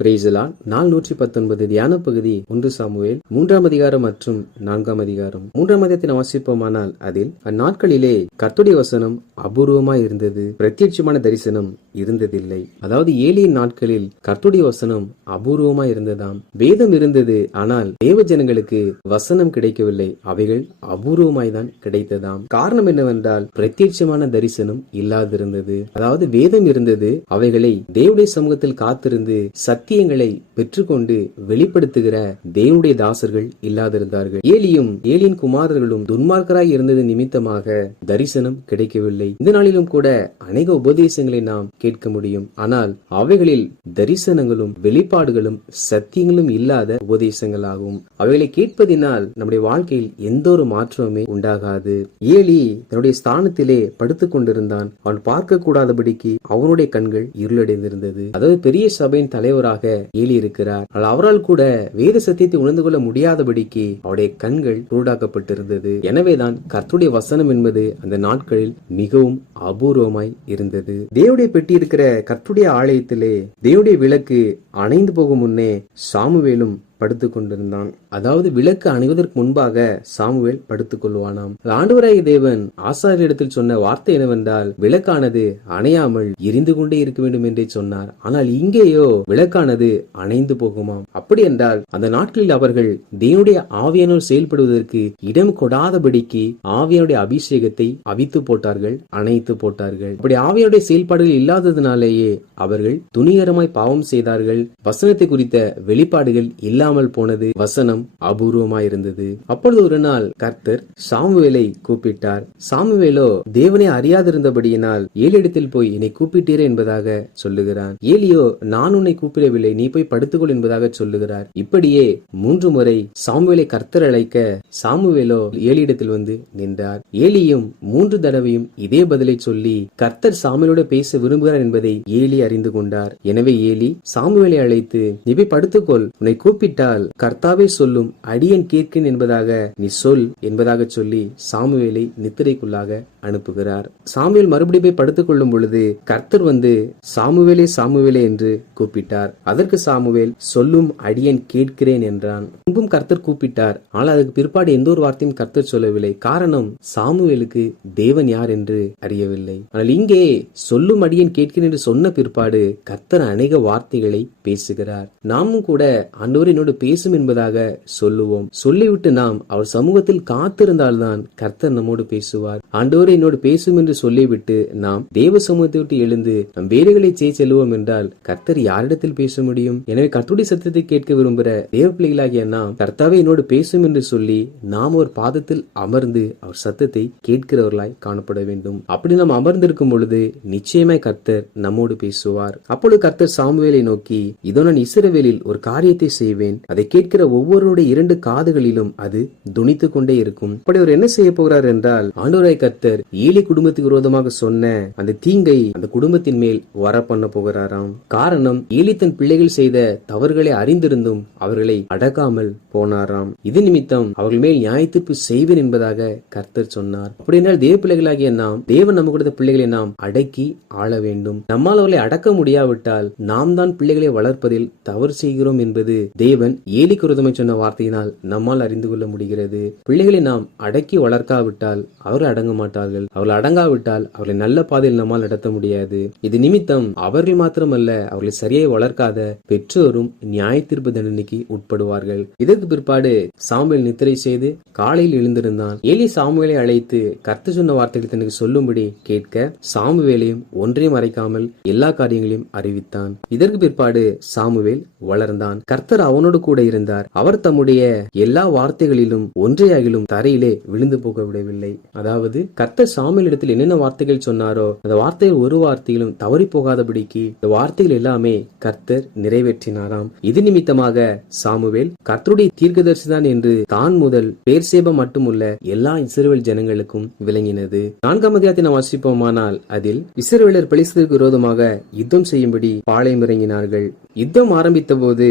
பிரேசலால் நாள் 119 தியான பகுதி 1 சாமுவேல் 3ஆம் அதிகாரம் மற்றும் 4ஆம் அதிகாரம். 3ஆம் அதிகாரத்தை வாசிப்போமானால் அதில் அந்நாட்களிலே கர்த்தருடைய வசனம் அபூர்வமாய் இருந்தது, பிரத்யட்சமான தரிசனம் இருந்ததில்லை. அதாவது ஏலியின் நாட்களில் கர்த்தருடைய வசனம் அபூர்வமாய் இருந்ததாம். வேதம் இருந்தது, ஆனால் தேவ ஜனங்களுக்கு வசனம் கிடைக்கவில்லை. அவைகள் அபூர்வமாய் தான் கிடைத்ததாம். காரணம் என்னவென்றால் பிரத்யட்சமான தரிசனம் இல்லாதிருந்தது. அதாவது வேதம் இருந்தது, அவைகளை தேவனுடைய சமூகத்தில் காத்திருந்து சத்தியங்களை பெற்றுக்கொண்டு வெளிப்படுத்துகிற தேவனுடைய தாசர்கள் இல்லாதிருந்தார்கள். ஏலியின் குமாரர்களும் துன்மார்க்கராய் இருந்தது நிமித்தமாக தரிசனம் கிடைக்கவில்லை. இந்த நாளிலும் கூட அநேக உபதேசங்களை நாம் கேட்க முடியும், ஆனால் அவைகளில் தரிசனங்களும் வெளிப்பாடுகளும் சத்தியங்களும் இல்லாத உபதேசங்களாகும். அவைகளை கேட்பதினால் நம்முடைய வாழ்க்கையில் எந்த ஒரு மாற்றமே உண்டாகாது. ஏலி தன்னுடைய ஸ்தானத்திலே படுத்துக் கொண்டிருந்தான். அவன் பார்க்க கூடாதபடிக்கு அவனுடைய கண்கள் இருளடைந்திருந்தது. அதாவது பெரிய சபையின் தலைவராக ஏலி இருக்கிறார். அவரால் கூட வேத சத்தியத்தை உணர்ந்து கொள்ள முடியாதபடிக்கு அவருடைய கண்கள் குருடாக்கப்பட்டிருந்தது. எனவேதான் கர்த்தருடைய வசனம் என்பது அந்த நாட்களில் மிகவும் அபூர்வமாய் இருந்தது. தேவனுடைய பெட்டி இருக்கிற கர்த்தருடைய ஆலயத்திலே தேவனுடைய விளக்கு அணைந்து போகும் முன்னே சாமுவேலும் படுத்துக் கொண்டிருந்தான். அதாவது விளக்கு அணைவதற்கு முன்பாக சாமுவேல் படுத்துக் கொள்வானாம். ஆண்டவராகிய தேவன் ஆசாரியரிடத்தில் சொன்ன வார்த்தை என்னவென்றால், விளக்கானது அணையாமல் எரிந்து கொண்டே இருக்க வேண்டும் என்றே சொன்னார். ஆனால் இங்கேயோ விளக்கானது அணைந்து போகுமாம். அப்படி என்றால் அந்த நாட்களில் அவர்கள் தேவனுடைய ஆவியானோர் செயல்படுவதற்கு இடம் கொடாதபடிக்கு ஆவியானுடைய அபிஷேகத்தை அவித்து போட்டார்கள், அணைத்து போட்டார்கள். அப்படி ஆவியானுடைய செயல்பாடுகள் இல்லாததினாலேயே அவர்கள் துணிகரமாய் பாவம் செய்தார்கள். வசனத்தை குறித்த வெளிப்பாடுகள் இல்லாமல் போனது. வசனம் அபூர்வமாயிருந்தது. அப்பொழுது ஒரு நாள் கர்த்தர் சாமுவேலை கூப்பிட்டார். சாமுவேலோ தேவனை அறியாதிருந்தபடியினால் ஏலியிடத்தில் போய் என்னை கூப்பிட்டீரே என்பதாக சொல்லுகிறான். ஏலியோ நான் உன்னை கூப்பிடவில்லை, நீ போய் படுத்துக்கொள் என்பதாக சொல்லுகிறார். இப்படியே 3 முறை சாமுவேலை கர்த்தர் அழைக்க சாமுவேலோ ஏலியிடத்தில் வந்து நின்றார். ஏலியும் 3 தடவையும் இதே பதிலை சொல்லி கர்த்தர் சாமுவேலோடு பேச விரும்புகிறார் என்பதை ஏலி அறிந்து கொண்டார். எனவே ஏலி சாமுவேலை அழைத்து, நீ போய் படுத்துக்கொள், உன்னை கூப்பிட்டால் கர்த்தாவே சொல்லும், அடியேன் கேட்கிறேன் என்பதாக நீ சொல் என்பதாக சொல்லி சாமுவேலை நித்திரைக்குள்ளாக அனுப்புகிறார். சாமுவேல் மறுபடியும் போய் படுத்துக் கொள்ளும் பொழுது கர்த்தர் வந்து சாமுவேலே சாமுவேலே என்று கூப்பிட்டார். அதற்கு சாமுவேல் சொல்லும், அடியேன் கேட்கிறேன் என்றான். முன்பும் கர்த்தர் கூப்பிட்டார், ஆனால் அதுக்கு பிற்பாடு எந்த ஒரு வார்த்தையும் கர்த்தர் சொல்லவில்லை. காரணம், சாமுவேலுக்கு தேவன் யார் என்று அறியவில்லை. ஆனால் இங்கே சொல்லும் அடியேன் கேட்கிறேன் என்று சொன்ன பிற்பாடு கர்த்தர் அநேக வார்த்தைகளை பேசுகிறார். நாமும் கூட ஆண்டவர் என்னோடு பேசும் என்பதாக சொல்லுவோம். சொல்லிவிட்டு நாம் அவர் சமூகத்தில் காத்திருந்தால்தான் கர்த்தர் நம்மோடு பேசுவார். ஆண்டவர் என்னோடு பேசும் என்று சொல்லிவிட்டு நாம் தேவ சமூகத்தை விட்டு எழுந்து நம் வேலைகளை செய்ய செல்வோம் என்றால் கர்த்தர் யாரிடத்தில் பேச முடியும்? எனவே கர்த்தருடைய சத்தத்தை கேட்க விரும்புகிற தேவ பிள்ளைகளாகிய நாம் கர்த்தாவே என்னோடு பேசும் என்று சொல்லி நாம் ஒரு பாதத்தில் அமர்ந்து அவர் சத்தத்தை கேட்கிறவர்களாய் காணப்பட வேண்டும். அப்படி நாம் அமர்ந்திருக்கும் பொழுது நிச்சயமாய் கர்த்தர் நம்மோடு பேசுவார். அப்பொழுது கர்த்தர் சாமுவேலை நோக்கி, இதோ நான் இஸ்ரவேலில் ஒரு காரியத்தை செய்வேன், அதை கேட்கிற ஒவ்வொருடைய 2 காதுகளிலும் அது துணித்துக் கொண்டே இருக்கும். அப்படி அவர் என்ன செய்ய போகிறார் என்றால், ஆண்டவராய் கர்த்தர் ஏலி குடும்பத்துக்கு விரோதமாக சொன்ன அந்த தீங்கை அந்த குடும்பத்தின் மேல் வர பண்ண போகிறாராம். காரணம், ஏலி தன் பிள்ளைகள் செய்த தவறுகளை அறிந்திருந்தும் அவர்களை அடக்காமல் போனாராம். இது நிமித்தம் அவர்கள் மேல் நியாயத்தீர்ப்பு செய்வேன் என்பதாக கர்த்தர் சொன்னார். அப்படி என்றால் தேவ பிள்ளைகளாகிய நாம், தேவன் நமக்கு கொடுத்த பிள்ளைகளை நாம் அடக்கி ஆள வேண்டும். நம்மால் அவர்களை அடக்க முடியாவிட்டால் நாம் தான் பிள்ளைகளை வளர்ப்பதில் தவறு செய்கிறோம் என்பது தேவன் ஏலிக்கு விரோதமாய் சொன்ன வார்த்தையினால் நம்மால் அறிந்து கொள்ள முடிகிறது. பிள்ளைகளை நாம் அடக்கி வளர்க்காவிட்டால் அவர்கள் அடங்க மாட்டார்கள். அவர்கள் அடங்காவிட்டால் அவர்களை நல்ல பாதையில் நம்மால் நடத்த முடியாது. இது நிமித்தம் அவர்கள் மாத்திரமல்ல, அவர்களை சரியாக வளர்க்காத பெற்றோரும் நியாய தீர்ப்பு தண்டனைக்கு உட்படுவார்கள். இதற்கு பிற்பாடு சாமுவேல் நித்திரை செய்து காலையில் எழுந்திருந்தான். ஏலி சாமுவேலை அழைத்து கர்த்தர் சொன்ன வார்த்தைகளை தனக்கு சொல்லும்படி கேட்க சாமுவேலையும் ஒன்றையும் மறைக்காமல் எல்லா காரியங்களையும் அறிவித்தான். இதற்கு பிற்பாடு சாமுவேல் வளர்ந்தான். கர்த்தர் அவனோடு கூட இருந்தார். அவர் தம்முடைய எல்லா வார்த்தைகளிலும் ஒன்றையாகிலும் தரையிலே விழுந்து போக விடவில்லை. அதாவது கர்த்தர் சாமுவேல் இடத்தில் என்னென்ன வார்த்தைகள் சொன்னாரோ அந்த வார்த்தைகள் ஒரு வார்த்தையிலும் தவறி போகாதபடிக்கு இந்த வார்த்தைகள் எல்லாமே கர்த்தர் நிறைவேற்றினாராம். இது நிமித்தமாக சாமுவேல் கர்த்தருடைய தீர்க்கதரிசிதான் என்று தான் முதல் பேர்சேபா மட்டுமுள்ள எல்லா இஸ்ரவேல் ஜனங்களுக்கும் விளங்கினது. 4ஆம் அதிகாரத்தை நாம் வாசிப்போமானால் அதில் இஸ்ரவேலர் பெலிஸ்தருக்கு விரோதமாக யுத்தம் செய்யும்படி பாளையம் இறங்கினார்கள். யுத்தம் ஆரம்பித்த போது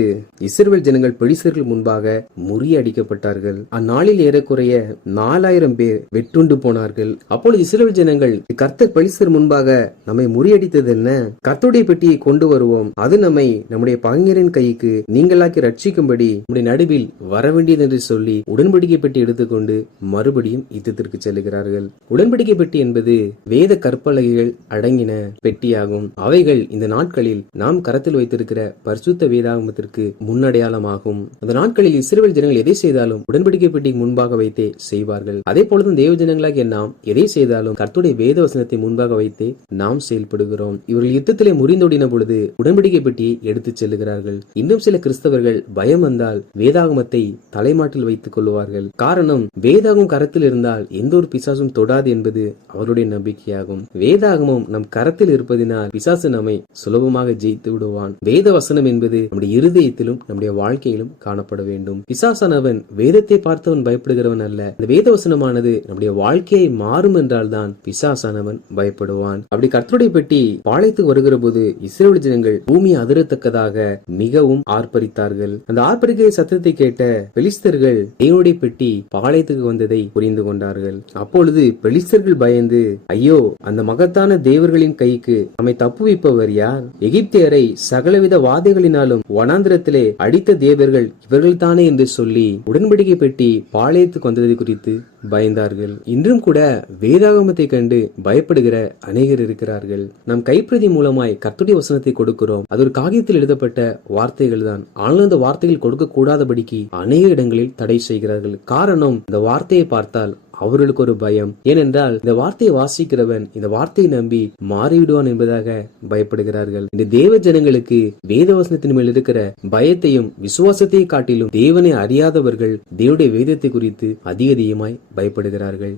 இஸ்ரவேல் ஜனங்கள் ஜனங்கள் பெலிஸ்தர்கள் முன்பாக முறியடிக்கப்பட்டார்கள். அந்நாளில் ஏறக்குறைய 4000 பேர் வெட்டுண்டு போனார்கள். அப்பொழுது இஸ்ரவேல் ஜனங்கள், கர்த்தர் பெலிஸ்தர் முன்பாக நம்மை முறியடித்தது என்ன? கர்த்தருடைய பெட்டியை கொண்டு வருவோம், அது நம்மை நம்முடைய பகைஞரின் கைக்கு நீங்களாக்கி ரட்சிக்கும்படி நம்முடைய நடுவில் வரவேண்டியது என்று சொல்லி உடன்படிக்கை பெட்டி எடுத்துக்கொண்டு மறுபடியும் யுத்தத்திற்கு செல்லுகிறார்கள். உடன்படிக்கை பெட்டி என்பது வேத கற்பலகைகள் அடங்கின பெட்டியாகும். அவைகள் இந்த நாட்களில் நாம் கரத்தில் வைத்திருக்கிற பரிசுத்த வேதாகமத்திற்கு முன்னடையாளமாகும். அந்த நாட்களில் இஸ்ரவேல் ஜனங்கள் எதை செய்தாலும் உடன்படிக்கை பெட்டிக்கு முன்பாக வைத்தே செய்வார்கள். அதே போலதான் தேவ ஜனங்களாகிய நாம் எதை செய்தாலும் கர்த்தருடைய வேத வசனத்தை முன்பாக வைத்தே நாம் செயல்படுகிறோம். இவர்கள் யுத்தத்திலே முறிந்தோடின பொழுது உடன்படிக்கை பெட்டியை எடுத்துச் செல்லுகிறார்கள். இன்னும் சில கிறிஸ்தவர்கள் பயம் வந்தால் வேதாகமத்தை தலைமாட்டில் வைத்துக் கொள்வார்கள். காரணம், வேதாகம் கரத்தில் இருந்தால் எந்த ஒரு பிசாசும் தொடாது என்பது அவருடைய நம்பிக்கையாகும். வேதாகமம் நம் கரத்தில் இருப்பதினால் பிசாசு நம்மை சுலபமாக ஜெயித்து விடுவான். வேத வசனம் என்பது நம்முடைய இருதயத்திலும் நம்முடைய வாழ்க்கையிலும் காணப்பட வேண்டும். பிசாசானவன் வேதத்தை பார்த்தவன் பயப்படுகிறவன் அல்ல. இந்த வேத வசனமானது நம்முடைய வாழ்க்கையை மாறும் என்றால் தான் பிசாசானவன் பயப்படுவான். அப்படி கர்த்தருடைய பெட்டி பாளையத்துக்கு வருகிற போது இஸ்ரவேல் ஜனங்கள் பூமியை அதிரத்தக்கதாக மிகவும் ஆர்ப்பரித்தார்கள். அந்த ஆர்ப்பரிக்கை சத்தத்தை கேட்ட பெலிஸ்தர்கள் தேவனுடைய பெட்டி பாளையத்துக்கு வந்ததை புரிந்து கொண்டார்கள். அப்பொழுது பெலிஸ்தர்கள் பயந்து, ஐயோ, அந்த மகத்தான தேவர்களின் கைக்கு நம்மை தப்புவிப்பவர் யார்? எகிப்தியரை சகலவித வாதைகளினாலும் வனாந்திரத்திலே அடித்த தேவர்கள் இவர்கள்தானே என்று சொல்லி உடன்படிக்கை பெட்டி பாளையத்துக்கு வந்ததை குறித்து பயந்தார்கள். இன்றும் கூட வேதாகமத்தை கண்டு பயப்படுகிற அநேகர் இருக்கிறார்கள். நாம் கைப்பிரதி மூலமாய் கர்த்தருடைய வசனத்தை கொடுக்கிறோம். அது ஒரு காகிதத்தில் எழுதப்பட்ட வார்த்தைகள் தான். ஆனால் அந்த வார்த்தைகள் கொடுக்க கூடாதபடிக்கு அநேக இடங்களில் தடை செய்கிறார்கள். காரணம், இந்த வார்த்தையை பார்த்தால் அவர்களுக்கு ஒரு பயம். ஏனென்றால் இந்த வார்த்தையை வாசிக்கிறவன் இந்த வார்த்தையை நம்பி மாறிவிடுவான் என்பதாக பயப்படுகிறார்கள். இந்த தேவ ஜனங்களுக்கு வேத வசனத்தின் மேல் இருக்கிற பயத்தையும் விசுவாசத்தை காட்டிலும் தேவனை அறியாதவர்கள் தேவனுடைய வேதத்தை குறித்து அதிகமாய் பயப்படுகிறார்கள்.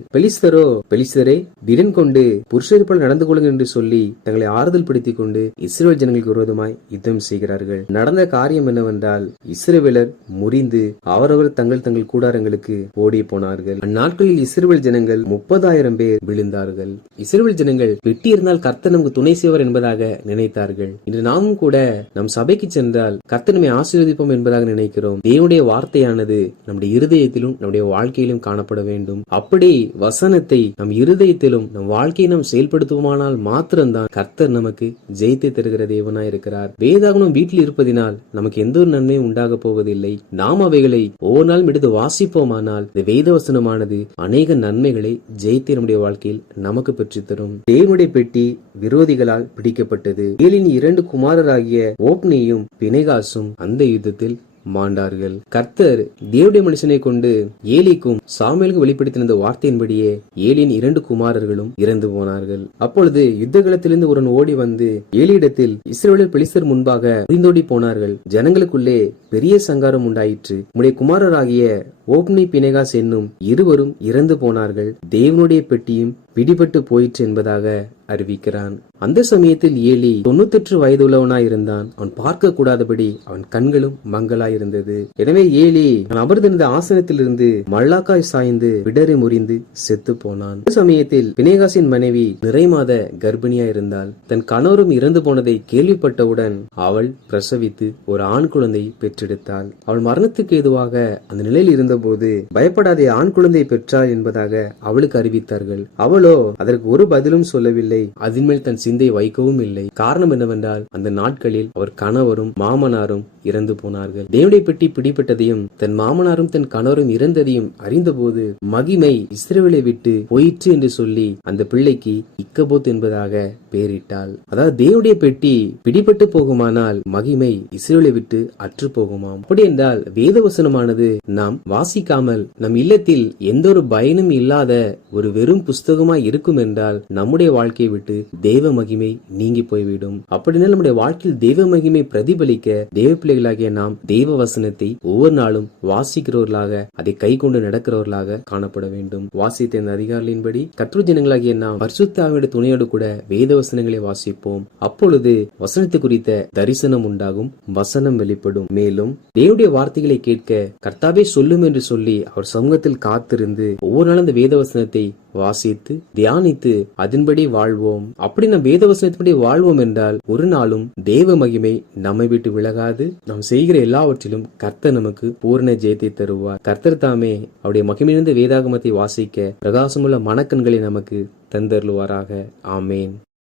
பெலிஸ்தரே திடன் கொண்டு புருஷர் போல் நடந்து கொள்ளுங்கள் என்று சொல்லி தங்களை ஆறுதல் படுத்திக் கொண்டு இஸ்ரவேல் ஜனங்களுக்கு விரோதமாய் யுத்தம் செய்கிறார்கள். நடந்த காரியம் என்னவென்றால், இஸ்ரவேலர் முறிந்து அவரவர் தங்கள் கூடாரங்களுக்கு ஓடி போனார்கள். அந்நாட்களில் இஸ்ரவேல் ஜனங்கள் 30,000 பேர் விழுந்தார்கள். இஸ்ரவேல் ஜனங்கள் வெட்டி இருந்தால் கர்த்தர் நமக்கு துணை செய்வார் என்பதாக நினைத்தார்கள். இன்று நாமும் கூட நம் சபைக்கு சென்றால் கர்த்தர் நம்மை ஆசீர்வதிப்போம் என்பதாக நினைக்கிறோம். தேவனுடைய வார்த்தையானது நம்முடைய இருதயத்திலும் நம்முடைய வாழ்க்கையிலும் காணப்பட வேண்டும். அப்படி வசனத்தை நம் இருதயத்திலும் நம் வாழ்க்கையை நாம் செயல்படுத்துவோமானால் மாத்திரம்தான் கர்த்தர் நமக்கு ஜெயித்து தருகிற தேவனாய் இருக்கிறார். வேதாகமம் வீட்டில் இருப்பதினால் நமக்கு எந்த ஒரு நன்மையும் உண்டாக போவதில்லை. நாம் அவைகளை ஒவ்வொரு நாளும் எடுத்து வாசிப்போமானால் இந்த வேத வசனமானது அநேக நன்மைகளை ஜெயித்து நம்முடைய வாழ்க்கையில் நமக்கு பெற்று தரும். தேவனுடைய பெட்டி விரோதிகளால் பிடிக்கப்பட்டது. ஏலின் 2 குமாரராகிய ஓப்னியும் பினெகாசும் அந்த யுத்தத்தில் மாண்டார்கள். கர்த்தர் தேவனுடைய மனுஷனை கொண்டு ஏலிக்கும் சாமுவேலுக்கு வெளிப்படுத்தின வார்த்தையின்படியே ஏலியின் 2 குமாரர்களும் இறந்து போனார்கள். அப்பொழுது யுத்தகளத்திலிருந்து ஒருவன் ஓடி வந்து ஏலியிடத்தில், இஸ்ரவேலர் பெலிஸ்தர் முன்பாக புரிந்தோடி போனார்கள், ஜனங்களுக்குள்ளே பெரிய சங்காரம் உண்டாயிற்று, உம்முடைய குமாரராகிய ஓப்னி பினெகாஸ் என்னும் இருவரும் இறந்து போனார்கள், தேவனுடைய பெட்டியும் பிடிபட்டு போயிற்று என்பதாக அறிவிக்கிறான். அந்த சமயத்தில் ஏலி 98 வயது உள்ளவனாய் இருந்தான். அவன் பார்க்க கூடாதபடி அவன் கண்களும் மங்களாயிருந்தது. எனவே ஏலி அமர்ந்திருந்த ஆசனத்திலிருந்து மல்லாக்காய் சாய்ந்து விடரை முறிந்து செத்து போனான். அந்த சமயத்தில் பினெகாசின் மனைவி நிறைமாத கர்ப்பிணியா இருந்தாள். தன் கணவரும் இறந்து போனதை கேள்விப்பட்டவுடன் அவள் பிரசவித்து ஒரு ஆண் குழந்தை பெற்றெடுத்தாள். அவள் மரணத்துக்கு ஏதுவாக அந்த நிலையில் இருந்தபோது பயப்படாதே, ஆண் குழந்தை பெற்றாள் என்பதாக அவளுக்கு அறிவித்தார்கள். அவளோ அதற்கு ஒரு பதிலும் சொல்லவில்லை. அதன் மேல் தன் சிந்தை வைக்கவும் இல்லை. காரணம் என்னவென்றால் அந்த நாட்களில் அவர் கணவரும் மாமனாரும் இறந்து போனார்கள். தேவனுடைய பெட்டி பிடிப்பட்டதையும் தன் மாமனாரும் தன் கணவரும் இறந்ததையும் அறிந்தபோது மகிமை இஸ்ரவேலை விட்டு போயிற்று என்று சொல்லி அந்த பிள்ளைக்கு இக்கபோத் என்பதாக பெயரிட்டாள். அதாவது தேவனுடைய பெட்டி பிடிபட்டு போகுமானால் மகிமை இஸ்ரவேலை விட்டு அற்று போகுமாம். அப்படி என்றால் வேதவசனமானது நாம் வாசிக்காமல் நம் இல்லத்தில் எந்த ஒரு பயனும் இல்லாத ஒரு வெறும் புஸ்தகமாய் இருக்கும் என்றால் நம்முடைய வாழ்க்கையை விட்டு தேவ மகிமை நீங்கி போய்விடும். அப்படின்னா நம்முடைய வாழ்க்கையில் தேவ மகிமை பிரதிபலிக்க தேவ பிள்ளைகளாகிய நாம் தேவ வசனத்தை ஒவ்வொரு நாளும் வாசிக்கிறவர்களாக அதை கை கொண்டு நடக்கிறவர்களாக காணப்பட வேண்டும். வாசித்த இந்த அதிகாரிகளின்படி கர்த்தர் ஜனங்களாகிய நாம் பரிசுத்த ஆவியுடைய துணையோடு கூட வேத வசனங்களை வாசிப்போம். அப்பொழுது வசனத்தை குறித்த தரிசனம் உண்டாகும், வசனம் வெளிப்படும். மேலும் தேவனுடைய வார்த்தைகளை கேட்க கர்த்தாவே சொல்லும் என்று சொல்லி அவர் சமூகத்தில் காத்திருந்து ஒவ்வொரு நாளும் இந்த வேத வசனத்தை வாசித்து தியானித்து அதன்படி வாழ்வோம். அப்படி நம் வேத வசனத்தின்படி வாழ்வோம் என்றால் ஒரு நாளும் தேவ மகிமை நம்மை விட்டு விலகாது. நாம் செய்கிற எல்லாவற்றிலும் கர்த்தர் நமக்கு பூரண ஜெயத்தை தருவார். கர்த்தர் தாமே அவருடைய மகிமையிலிருந்து வேதாகமத்தை வாசிக்க பிரகாசமுள்ள மனக்கண்களை நமக்கு தந்தருளுவாராக. ஆமேன்.